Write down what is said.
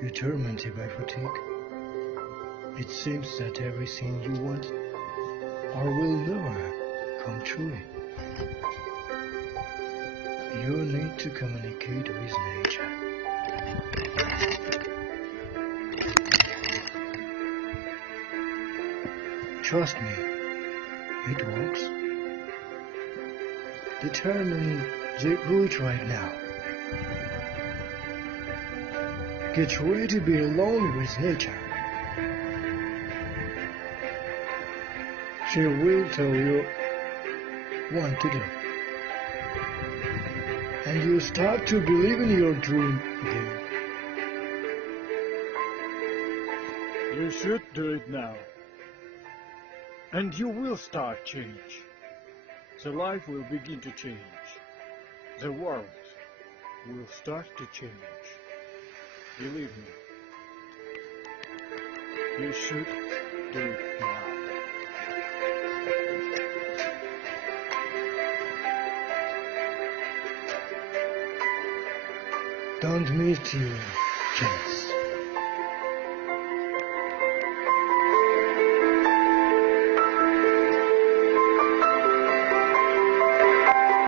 You're tormented by fatigue. It seems that everything you want or will never come true. You need to communicate with nature. Trust me, it works. Determine the route right now. Get ready to be alone with nature. She will tell you what to do. And you start to believe in your dream again. You should do it now. And you will start change. The life will begin to change. The world will start to change. Believe me. You should do it now. Don't miss your chance.